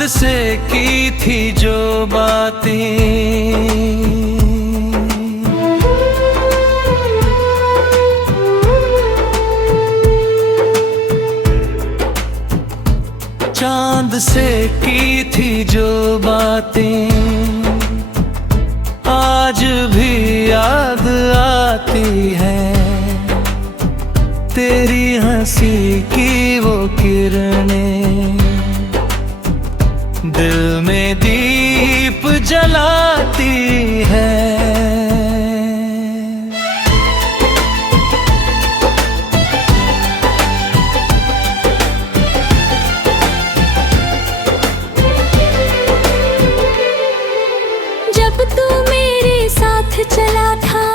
चांद से की थी जो बातें, चांद से की थी जो बातें आज भी याद आती है। तेरी हंसी की वो किरणें दिल में दीप जलाती है। जब तू मेरे साथ चला था,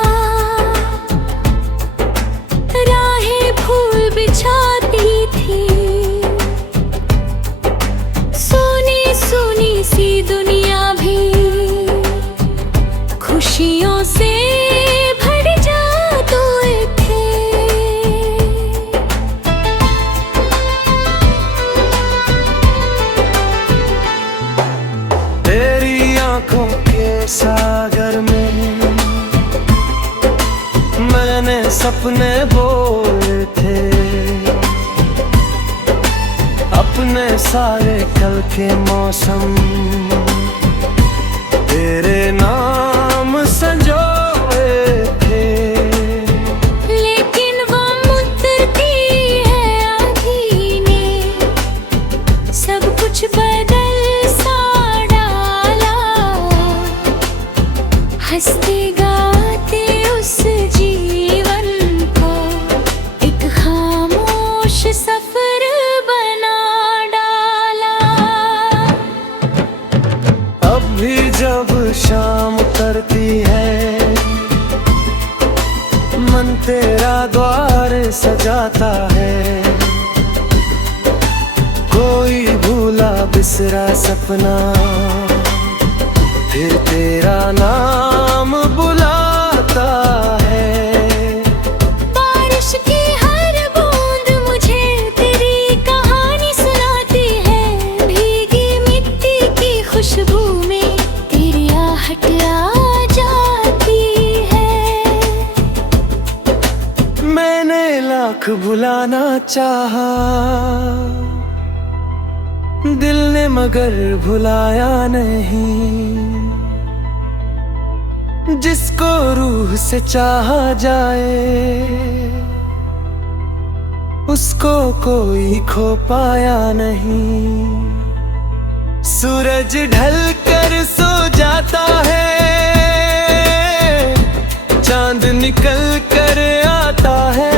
राहें फूल बिछाती थी, सोनी सोनी सी दुनिया भी खुशियों से भर जाते थे। तेरी आंखों के सागर में मैंने सपने बोए थे, अपने सारे कल के मौसम तेरे नाम संजोए थे। लेकिन वो मुद्दती है आँधी ने सब कुछ बदल सा डाला। हंसते गाते उस जीवन को एक खामोश सफर बना डाला। अब भी जब शाम करती है मन तेरा द्वार सजाता है। कोई भूला बिसरा सपना फिर तेरा नाम बुलाता है। बारिश की हर बूंद मुझे तेरी कहानी सुनाती है। भीगी मिट्टी की खुशबू में तेरी आहट आ जाती है। मैंने लाख भुलाना चाहा, दिल ने मगर भुलाया नहीं। जिसको रूह से चाहा जाए उसको कोई खो पाया नहीं। सूरज ढल कर सो जाता है, चांद निकल कर आता है।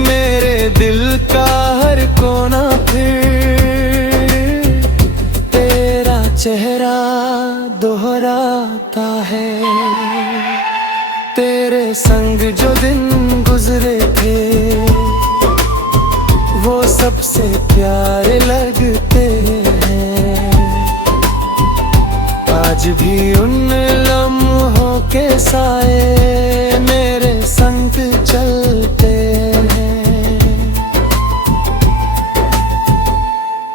मेरे दिल का हर कोना फिर तेरा चेहरा दोहराता है। तेरे संग जो दिन गुजरे थे वो सबसे प्यारे लगते हैं। आज भी उन लम्हों के साए मेरे संग चलते हैं।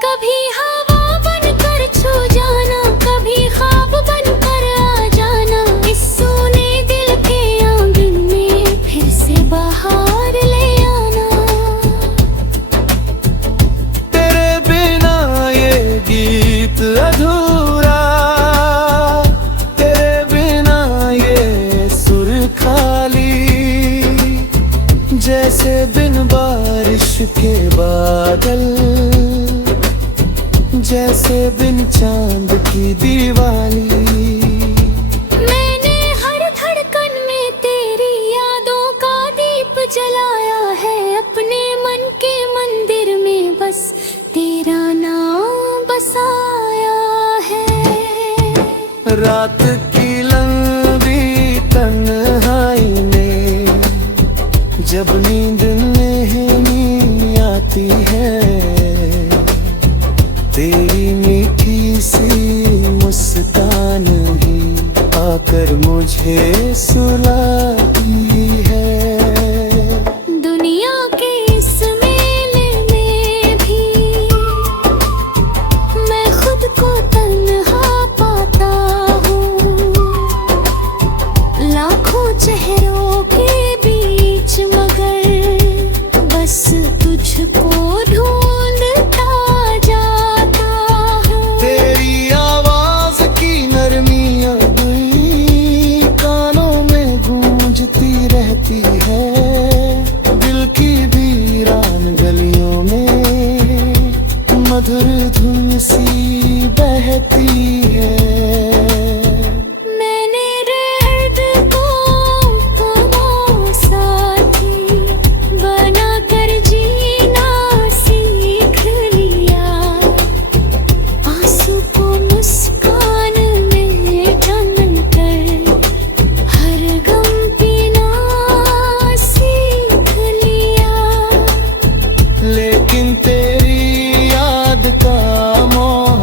कभी हवा बनकर छू जाना, कभी ख्वाब बनकर आ जाना। इस सोने दिल के आंगन में फिर से बाहर ले आना। तेरे बिना ये गीत अधूरा, तेरे बिना ये सुर खाली। जैसे बिन बारिश के बादल, जैसे बिन चांद की दिवाली। मैंने हर धड़कन में तेरी यादों का दीप जलाया है। अपने मन के मंदिर में बस तेरा नाम बसाया है। रात की लंबी तन्हाई में जब नींद नहीं आती है, तेरी मीठी सी मुस्कान ही आकर मुझे सुलाती है। दुनिया के इस मेले में भी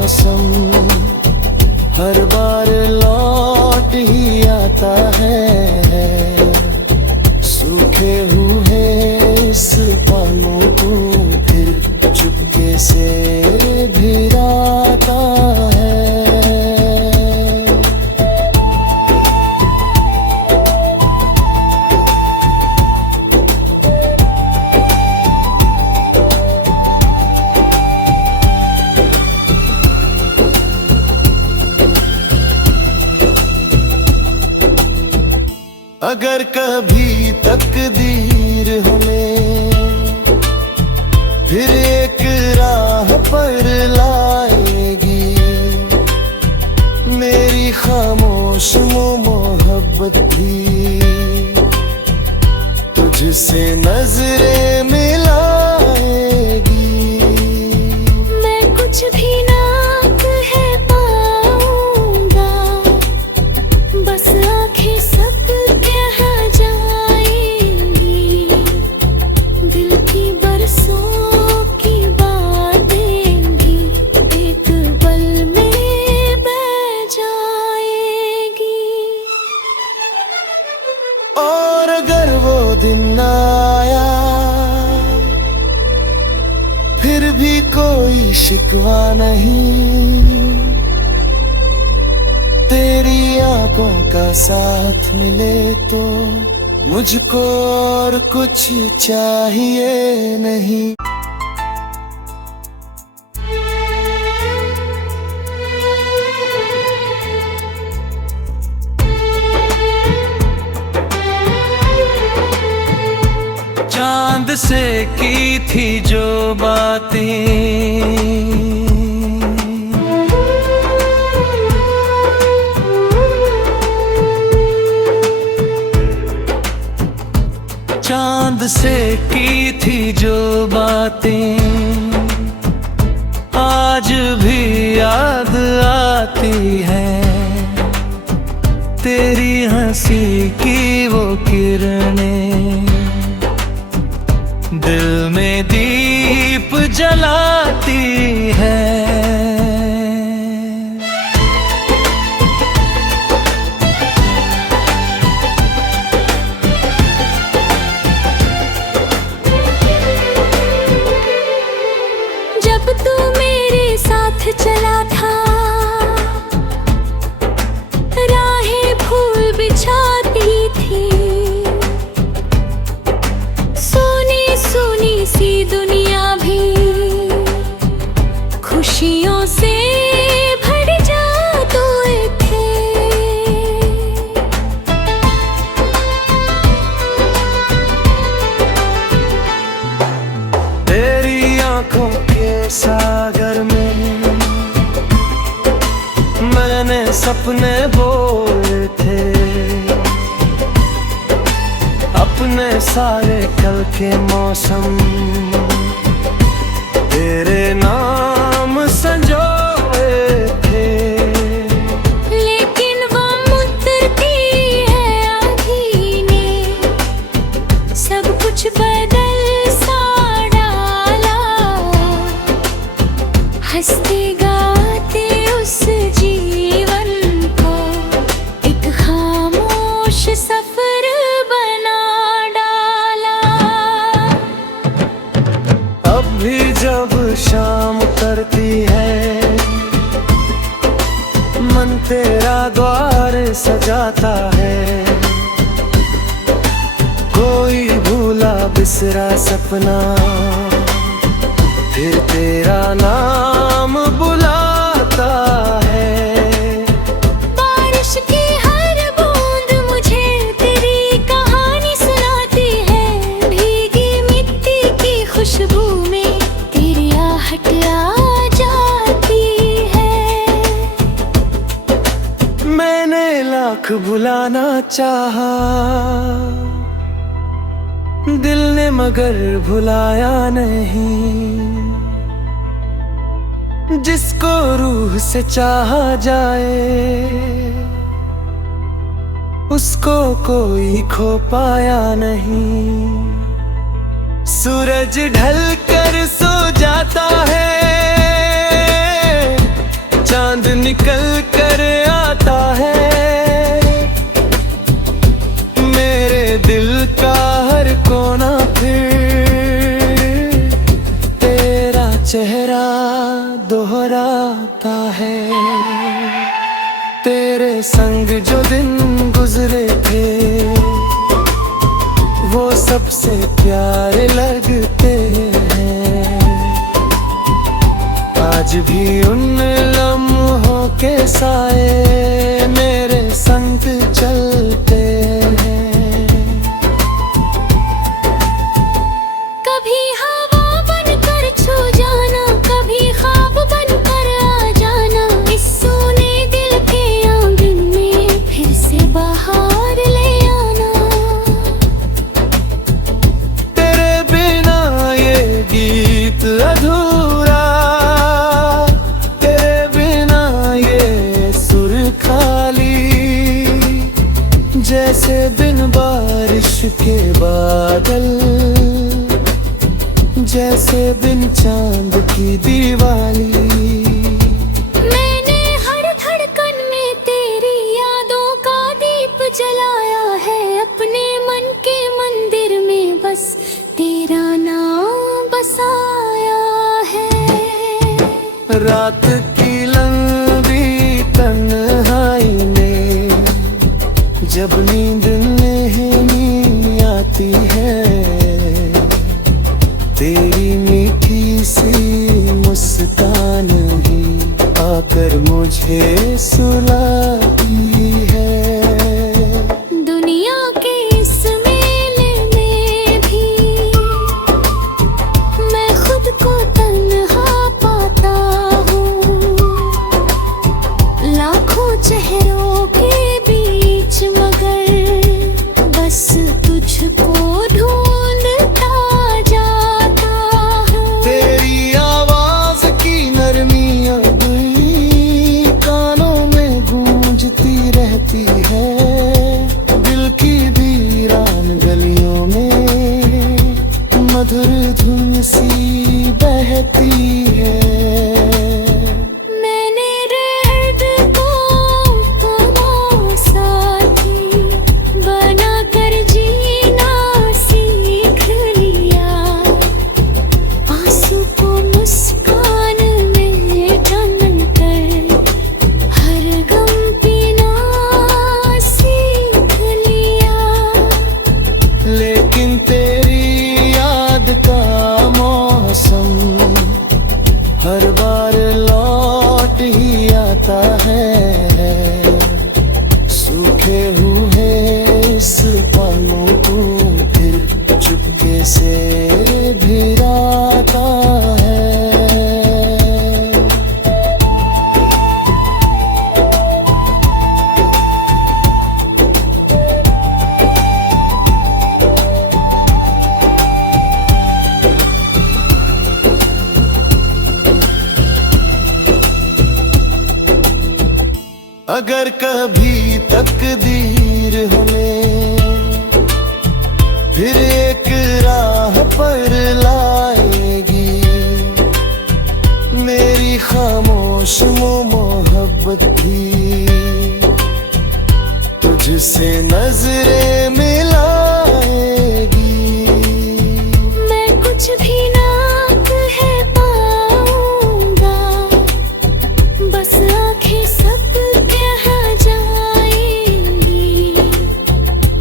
मौसम हर बार लौट ही आता है। सूखे हुए इस पानों को फिर चुपके से भिराता है। अगर कभी तकदीर हमें फिर एक राह पर लाएगी, मेरी खामोश मोहब्बत भी तुझसे नजरें मिलाएगी। मैं कुछ भी ना कह पाऊंगा, बस आंखें सब कह जाएंगी। दिल की बरसों की बातें भी एक पल में बह जाएगी। और अगर वो दिन आया फिर भी कोई शिकवा नहीं, तेरी आंखों का साथ मिले तो मुझको और कुछ चाहिए नहीं। चांद से की थी जो बातें चांद से की थी जो बातें आज भी याद आती हैं। तेरी हंसी की वो किरणें दिल में दीप जलाती है। जब तू मेरे साथ चला था, राहें फूल बिछाती थी। सोनी सोनी सी दुनिया भी खुशियों से भर जाते थे। तेरी आंखों के सागर में मैंने सपने बोए थे, अपने सारे कल के मौसम तेरे नाम संजोए थे। लेकिन वो मुद्दती है आँधी ने सब कुछ बदल सा डाला। हंसते गाते उस जीवन को एक खामोश सफर बना डाला। अब भी जब शाम करती है मन तेरा द्वार सजाता है। कोई भूला बिसरा सपना फिर तेरा नाम बुलाता है। बारिश की हर बूंद मुझे तेरी कहानी सुनाती है। भीगी मिट्टी की खुशबू में तेरी आहट आ जाती है। मैंने लाख बुलाना चाहा, दिल ने मगर भुलाया नहीं। जिसको रूह से चाहा जाए उसको कोई खो पाया नहीं। सूरज ढल कर सो जाता है आता है। तेरे संग जो दिन गुजरे थे वो सबसे प्यारे लगते हैं। आज भी उन लम्हों के साए मेरे संग चलते हैं। कभी हवा बनकर छू जाना, कभी ख्वाब बनकर आ जाना, इस सूने दिल के आंगन में फिर से बाहर ले आना। तेरे बिना ये गीत अधूरा, तेरे बिना ये सुर खाली, जैसे बिन बारिश के बादल, जैसे बिन चांद की दिवाली। मैंने हर धड़कन में तेरी यादों का दीप जलाया है। अपने मन के मंदिर में बस तेरा नाम बसाया है। रात की लंबी तन्हाई में जब नींद नहीं आती है, तेरी मीठी सी मुस्कान ही आकर मुझे सुलाती है। दुनिया के इस मेले में भी मैं खुद को तन्हा पाता हूँ। लाखों चेहरों के बीच मगर बस तुझको ढूंढता जाता हूँ। तेरी आवाज की नरमी अब कानों में गूंजती रहती है। दिल की वीरान गलियों में मधुर धुन सी बहती है। मैंने दर्द को अपना साथी बनाकर जीना सीख लिया। आंसू को मुस्कान में ढंढकर हर गम पीना सीख लिया। लेकिन तेरी याद का मौसम हर बार लौट ही आता है। सूखे हुए इस पानों को फिर चुपके से भिराता है। अगर कभी तकदीर हमें फिर एक राह पर लाएगी, मेरी खामोश मोहब्बत भी तुझसे नजरें मिलाएगी। मैं कुछ भी ना कह पाऊंगा, बस आंखें सब कह जाएंगी।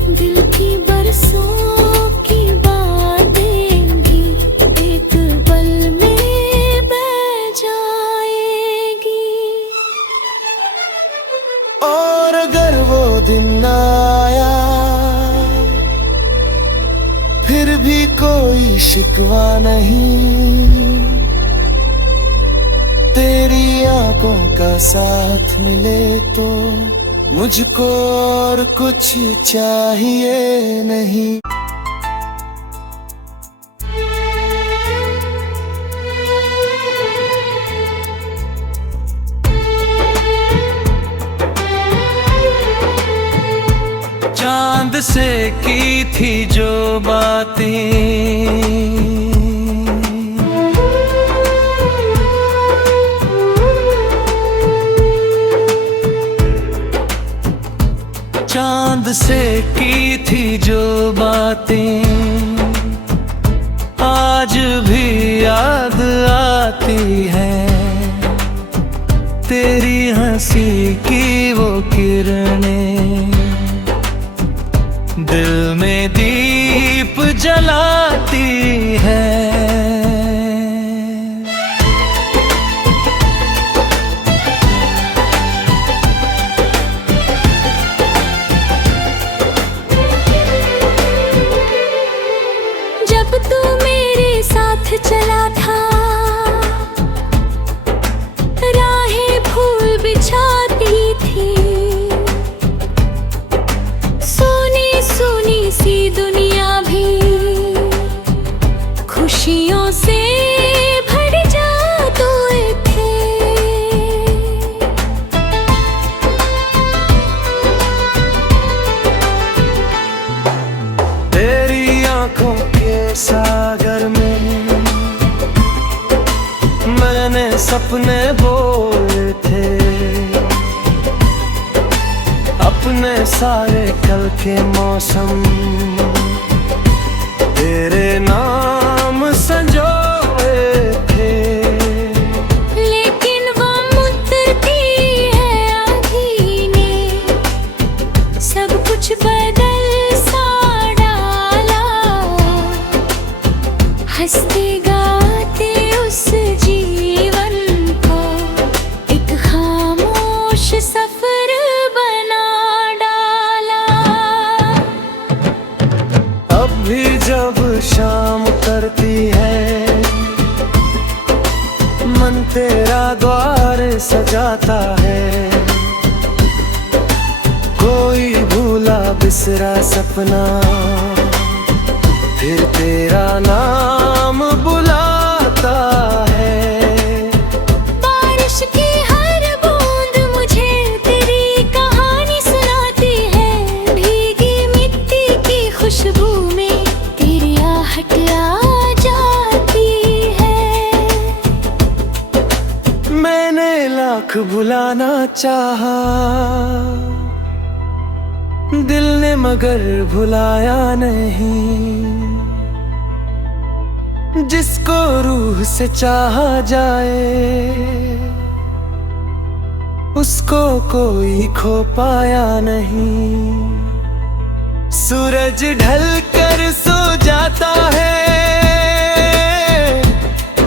दिल की बरसों की बातें भी एक पल में बह जाएगी। और अगर वो दिन न आया फिर भी कोई शिकवा नहीं। तेरी आंखों का साथ मिले तो मुझको और कुछ चाहिए नहीं। चांद से की थी जो बातें चांद से की थी जो बातें आज भी याद आती हैं। तेरी हंसी की वो किरणें दिल में दीप जलाती है। जब तू मेरे साथ चला था, राहें फूल बिछाती थी, सोनी सोनी सी दुनिया भी खुशियों से भर जाते थे। तेरी आंखों के सागर में मैंने सपने बोले थे, अपने सारे कल के मौसम तेरे नाम संजोए थे। लेकिन वो मुद्दती है आँधी ने सब कुछ बदल सा डाला। हंसते गाते उस जीवन को एक खामोश सफर बना डाला। अब भी जब शाम करती है मन तेरा द्वार सजाता है। कोई भूला बिसरा सपना फिर तेरा नाम बुलाता है। बारिश की हर बूंद मुझे तेरी कहानी सुनाती है। भीगी मिट्टी की खुशबू में तेरी आहट आ जाती है। मैंने लाख भुलाना चाहा, दिल ने मगर भुलाया नहीं। जिसको रूह से चाहा जाए उसको कोई खो पाया नहीं। सूरज ढल कर सो जाता है,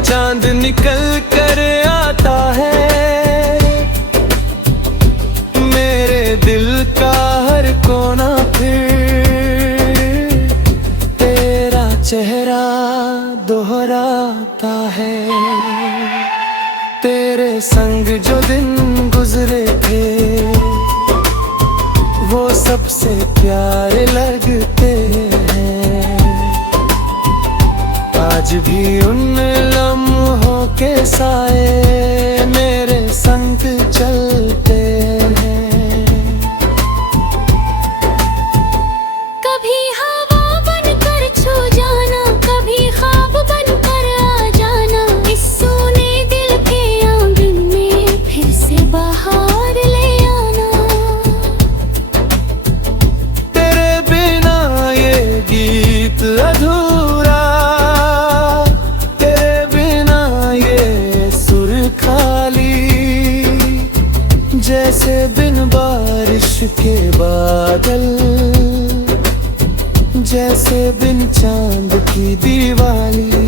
चांद निकल कर आता है। मेरे दिल का हर कोना फिर तेरा चेहरा दोहराता है। तेरे संग जो दिन गुजरे थे वो सबसे प्यारे लगते हैं। आज भी उन लम्हों के साए मेरे संग चलते हैं। कभी हवा बनकर छू जाना, कभी ख्वाब बनकर आ जाना। इस सूने दिल के आंगन में फिर से बाहर ले आना। तेरे बिना ये गीत अधूरा, तेरे बिना ये सुर खाली। जैसे बिन बारिश के बादल, जैसे बिन चांद की दिवाली।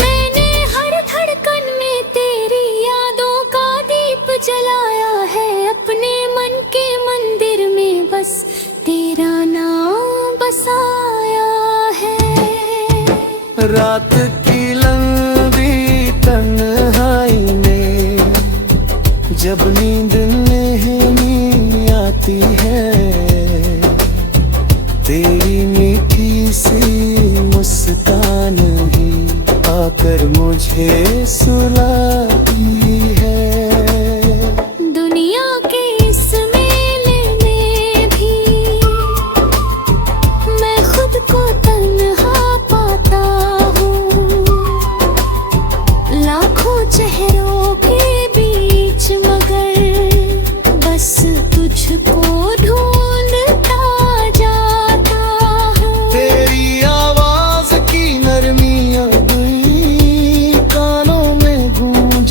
मैंने हर धड़कन में तेरी यादों का दीप जलाया है। अपने मन के मंदिर में बस तेरा नाम बसाया है। रात की लंबी तन्हाई में जब नींद नहीं आती है, तेरी मीठी सी मुस्कान ही आकर मुझे सुलाती है। दुनिया के इस मेले में भी मैं खुद को तन्हा पाता हूँ। लाखों चेहरों के बीच मगर बस तुझको ढूंढता जाता हूँ। तेरी आवाज की नरमी अब कानों में गूंज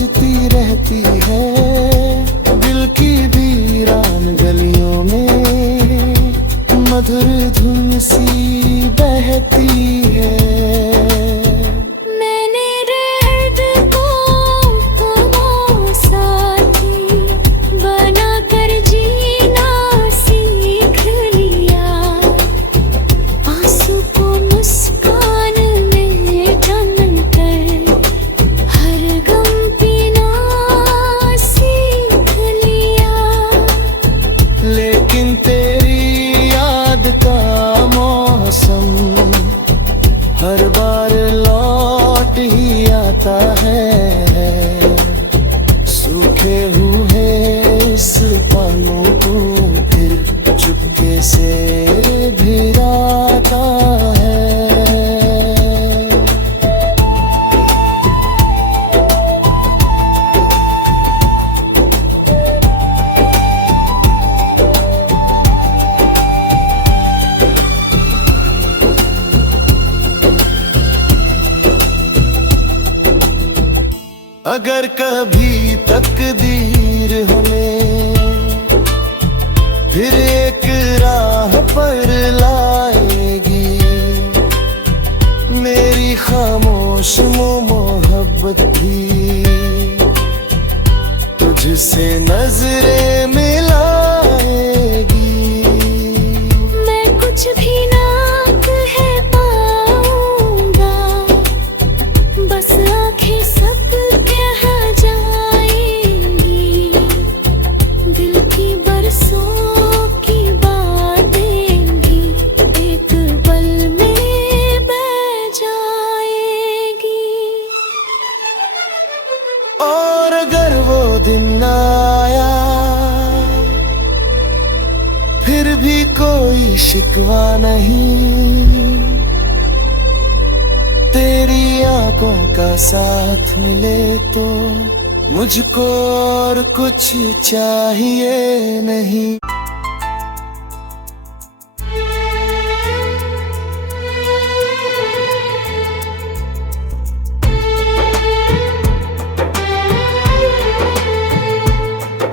बैठे हुए इस पलों को फिर चुपके से भिराता है। अगर कभी तकदीर हमें फिर एक राह पर लाएगी, मेरी खामोश मोहब्बत भी तुझसे नजरें मिलाएगी। मैं कुछ भी ना कह पाऊंगा, बस आंखें सब दिन आया फिर भी कोई शिकवा नहीं, तेरी आंखों का साथ मिले तो मुझको और कुछ चाहिए नहीं।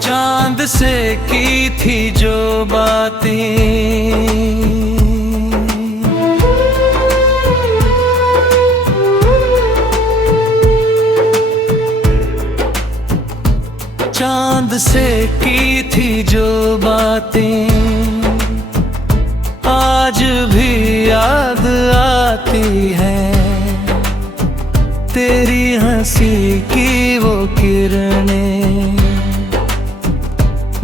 चांद से की थी जो बातें, चांद से की थी जो बातें आज भी याद आती है। तेरी हंसी की वो किरणें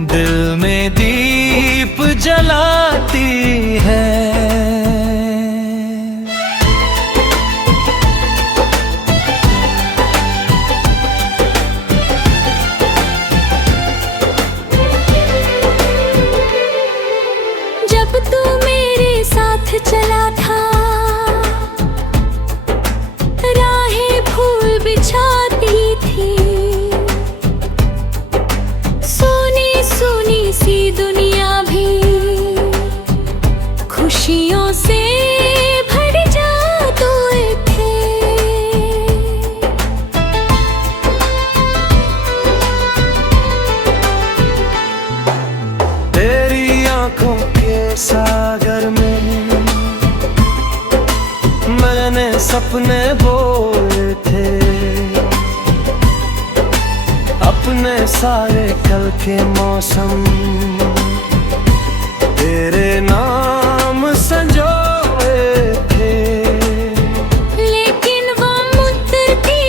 दिल में दीप जलाती है। जब तू मेरे साथ चला था, राहें फूल बिछाती थी, सी दुनिया भी खुशियों से भर जाते थे। तेरी आंखों के सागर में मैंने सपने बोए थे, अपने सारे कल के मौसम तेरे नाम संजोए थे। लेकिन वो मुद्दती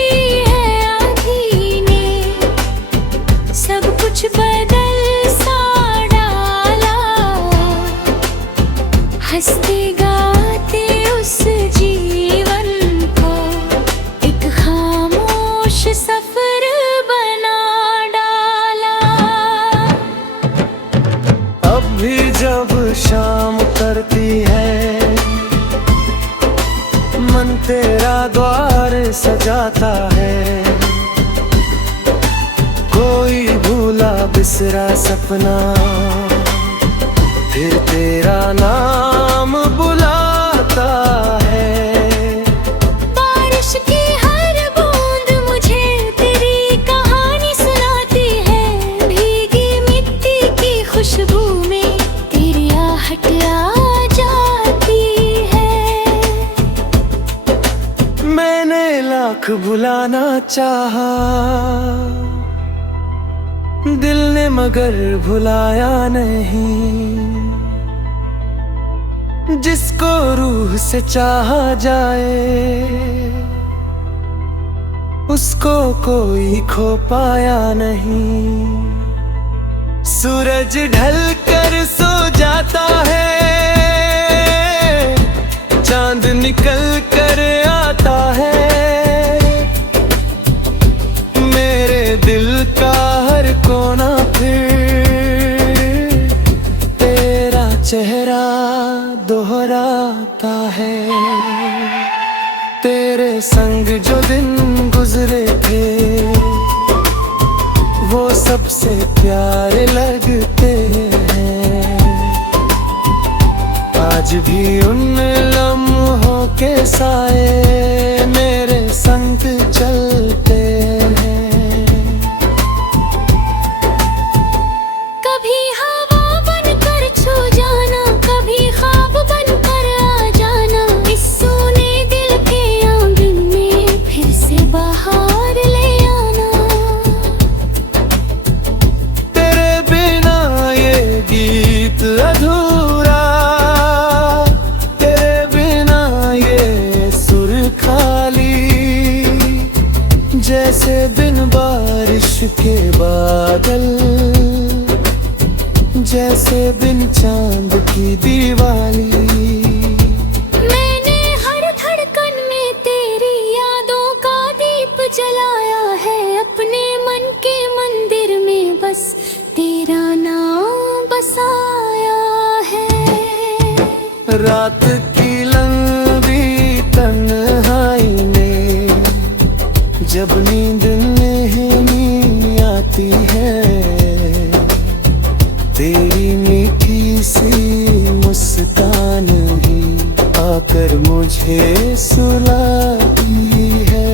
है आँधी ने सब कुछ बदल सा डाला, हंसते गाते उस जीवन को एक खामोश सफर भी जब शाम करती है मन तेरा द्वार सजाता है। कोई भूला बिसरा सपना फिर तेरा नाम बुलाता है। बारिश की हर बूंद मुझे तेरी कहानी सुनाती है, भीगी मिट्टी की खुशबू में आ जाती है। मैंने लाख भुलाना चाहा, दिल ने मगर भुलाया नहीं। जिसको रूह से चाहा जाए उसको कोई खो पाया नहीं। सूरज ढल कर सो जाता है, चांद निकल कर आता है, मेरे दिल का हर कोना फिर तेरा चेहरा दोहराता है। तेरे संग जो दिन गुजरे थे वो सबसे प्यारे लगते हैं। आज भी उन लम्हों के साए मेरे संग चलते हैं। कभी हवा बनकर छू जाना, कभी ख्वाब बनकर आ जाना, इस सूने दिल के आंगन में फिर से बाहर ले आना। तेरे बिना ये गीत अधूरा, तेरे बिना ये सुर खाली, जैसे बिन बारिश के बादल, जैसे बिन चांद की दिवाली। मैंने हर धड़कन में तेरी यादों का दीप जलाया है। अपने मन के मंदिर में बस तेरा नाम बसाया है। रात की लंबी तन्हाई में जब नींद नहीं आती है, तेरी मीठी सी मुस्कान ही आकर मुझे सुलाती है।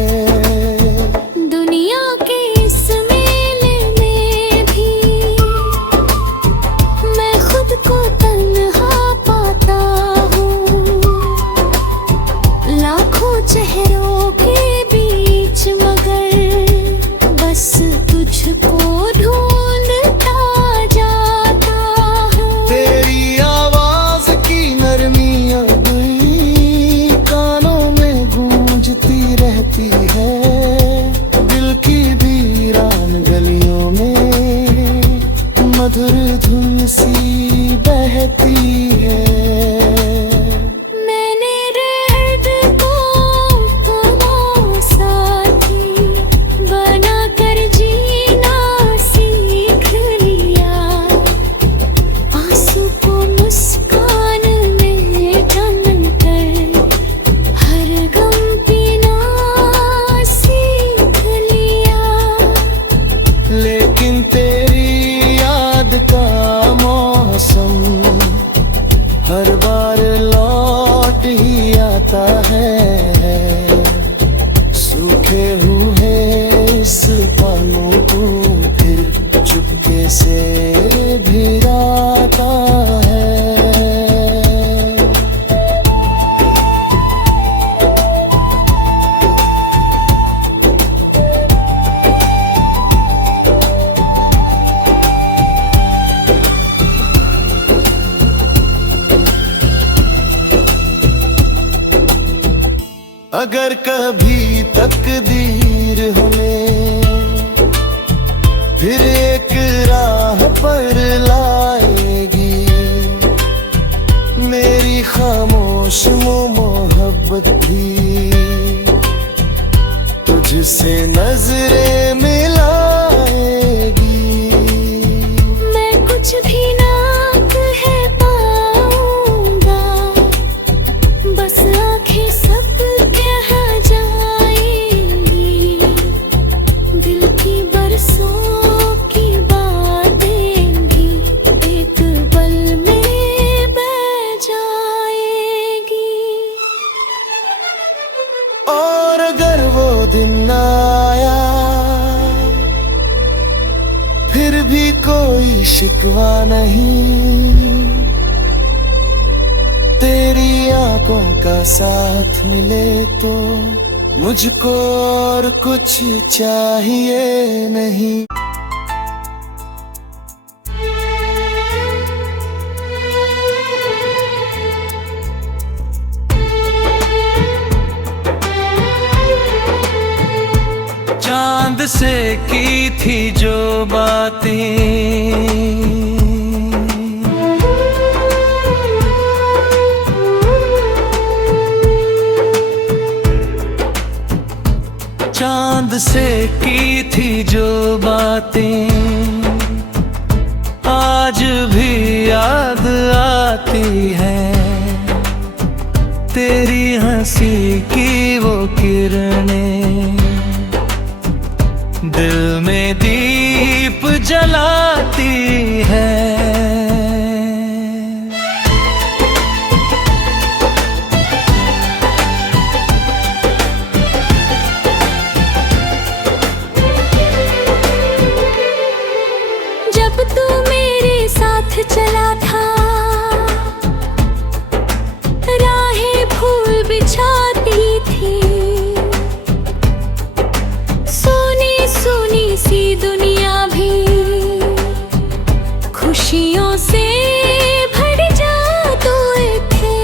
दुनिया के इस मेले में भी मैं खुद को तन्हा पाता हूँ। लाखों चेहरों के बीच मगर बस तुझको ढूंढता जाता हूँ। तेरी आवाज की नरमियां हुई कानों में गूंजती रहती है। दिल की वीरान गलियों में मधुर धुन सी बहती है। मैंने रहद को अपना साथी बनाकर जीना सीख लिया। आंसू को मुस्कान में ढालकर हर गम पीना सीख लिया। लेकिन तेरी याद का मौसम हर बार लौट ही आता है। सूखे हुए इस पानों को फिर चुपके से भिराता है। अगर कभी तकदीर हमें फिर एक राह पर लाएगी, मेरी खामोश मोहब्बत भी तुझसे नजरें मिलाएगी। मैं कुछ भी ना कह पाऊंगा, बस आंखें सब कह जाएंगी। दिल की बरसों की बातें भी एक पल में बह जाएगी। और अगर वो दिन आया फिर भी कोई शिकवा नहीं। तेरी आंखों का साथ मिले तो मुझको और कुछ चाहिए नहीं। चांद से की थी जो बातें, चांद से की थी जो बातें जलाती है, तेरी हंसी की वो किरणें दिल में दीप जलाती है। जब तू मेरे साथ चला था, राहें फूल बिछाती थी, सोनी सोनी सी दुनिया भी खुशियों से भर जाते थे।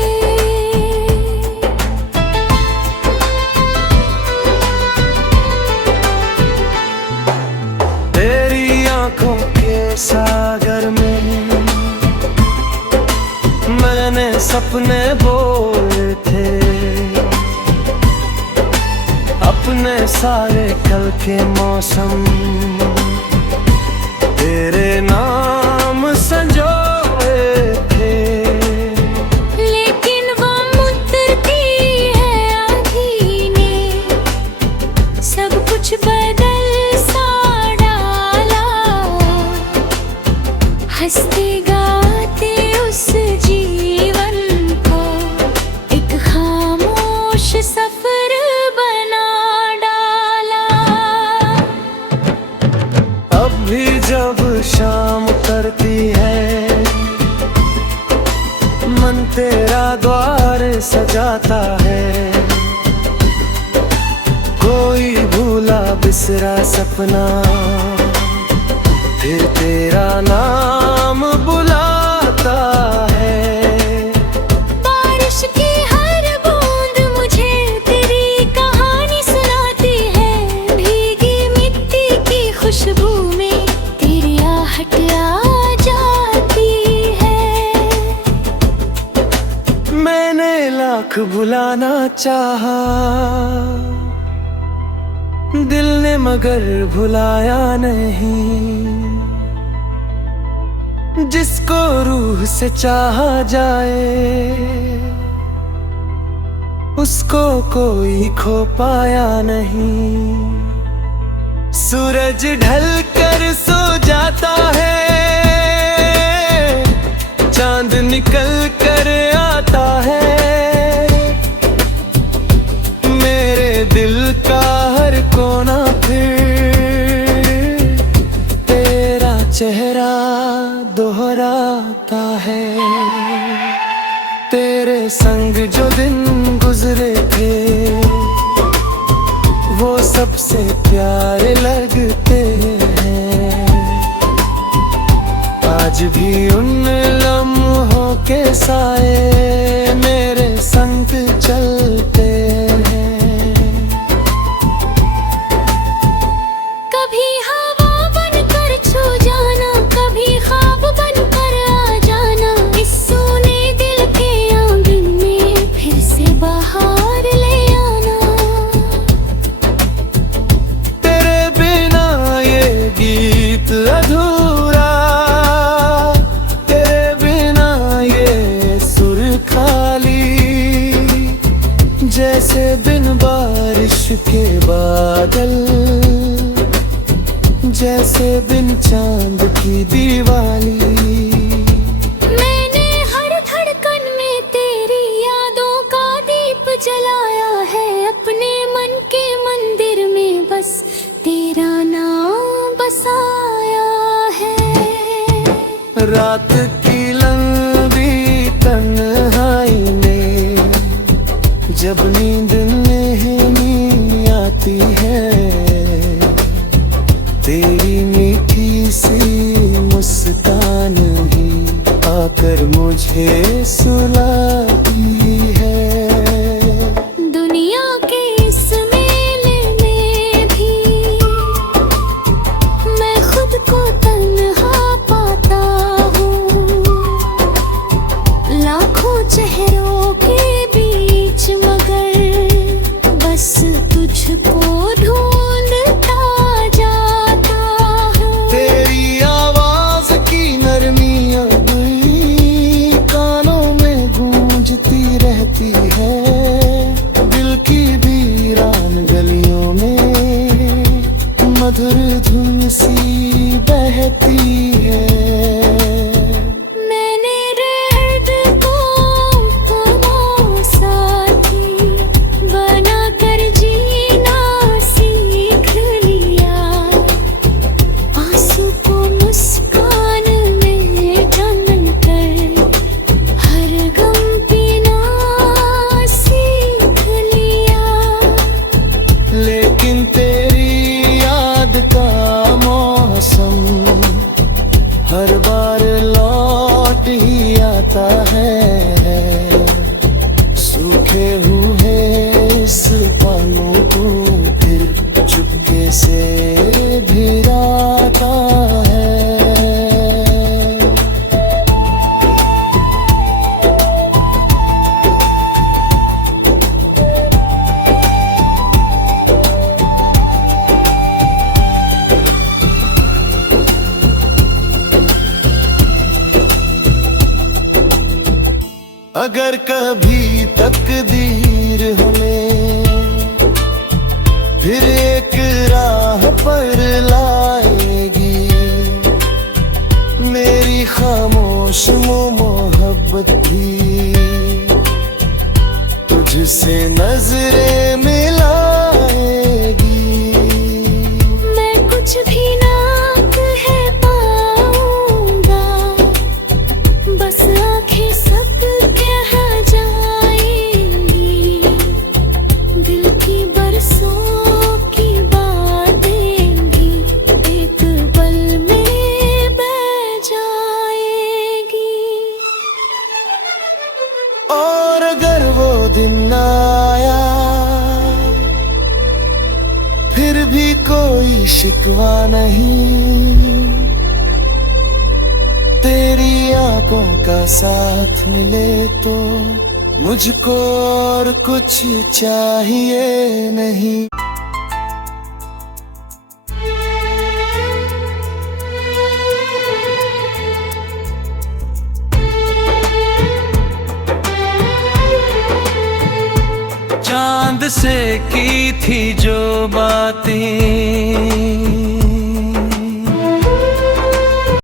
तेरी आंखों के सागर में मैंने सपने बोए थे, अपने सारे कल के मौसम तेरे नाम संजोए थे। लेकिन वो मुद्दती है आँधी ने सब कुछ बदल सा डाला, हंसते गाते उस जीवन को एक खामोश सफर बना डाला। अब भी जब शाम करती है, मन तेरा द्वार सजाता है, कोई भूला बिसरा सपना फिर तेरा नाम बुलाता है। बारिश की हर बूंद मुझे तेरी कहानी सुनाती है, भीगी मिट्टी की खुशबू में तेरी आहट आ जाती है। मैंने लाख बुलाना चाहा, दिल ने मगर भुलाया नहीं, जिसको रूह से चाहा जाए उसको कोई खो पाया नहीं। सूरज ढल कर सो जाता है, चांद निकल कर आता है, मेरे दिल का हर कोना फिर तेरा चेहरा दोहराता है। तेरे संग जो दिन गुजरे थे वो सबसे प्यारे लगते हैं, आज भी उन लम्हों के साए मेरे संग चलते हैं। कभी हवा बनकर छू जाना, कभी ख्वाब बनकर आ जाना, इस सूने दिल के आंगन में फिर से बाहर ले आना। तेरे बिना ये गीत अधूरा, तेरे बिना ये सुर खाली, जैसे बिन बारिश के बादल, जैसे बिन चांद की दिवाली। मैंने हर धड़कन में तेरी यादों का दीप जलाया है, अपने मन के मंदिर में बस तेरा नाम बसाया है। रात की लंबी तन्हाई में जब नींद नहीं आती है, तेरी मीठी सी मुस्कान ही आकर मुझे सुलाती है। दुनिया के इस मेले में भी मैं खुद को तन्हा पाता हूँ, अगर कभी तकदीर हमें फिर एक राह पर लाएगी, मेरी खामोश मोहब्बत भी तुझसे नजरें मिलाएगी। मैं कुछ भी ना कह पाऊंगा, बस आंखें सब कह जाएंगी, दिल की बरसों की बातें भी एक पल में बह जाएगी। और अगर वो दिन आया फिर भी कोई शिकवा नहीं, तेरी आंखों का साथ मिले तो मुझको और कुछ चाहिए नहीं। चांद से की थी जो बातें